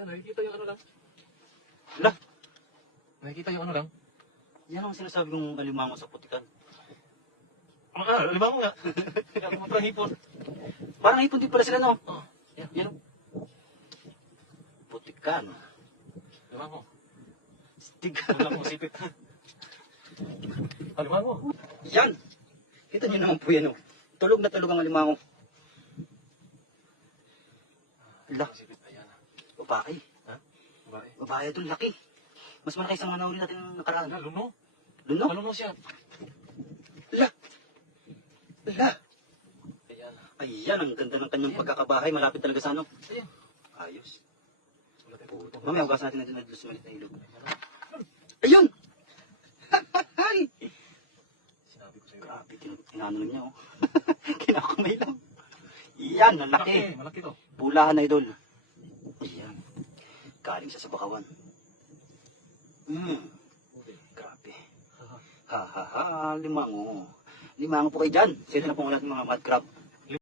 Yan, nakikita yung ano lang. Ala, Nakikita yung ano lang. yan ang sinasabi kong alimango sa putikan. Lima mo nga. Kaya parang hipon. Parang ipon din pala sila, no? Oh, yan. Yan, putikan. Lima mo. Stig. Wala mo sipit. Lima mo. Yan! Kita niyo naman po yan, oh. Tulog na tulog ang alimango. Ala, Sipit, ayan. babae. Ha? Babae. Babae doon, laki. Mas malaki sa mga nahuli natin ng nakaraan. Ala, luno. Luno? Luno siya. Ala! Ala! Ayan. Ayan, ang ganda ng kanyang pagkakabahay. Malapit talaga sa ano. Ayan. Ayos. Wala tayong puto. Mamaya, hugasan natin na sa malit na ilog. Ayun! Hay! Sinabi ko sa'yo. Grabe, tinano lang niya, oh. Kinakamay lang. Yan, ang laki. Malaki to. Pulahan na idol. Ayan. Galing siya sa bakawan. Grabe. Ha ha ha, limango. Limango po kayo dyan. Sino na po ulit mga mud crab.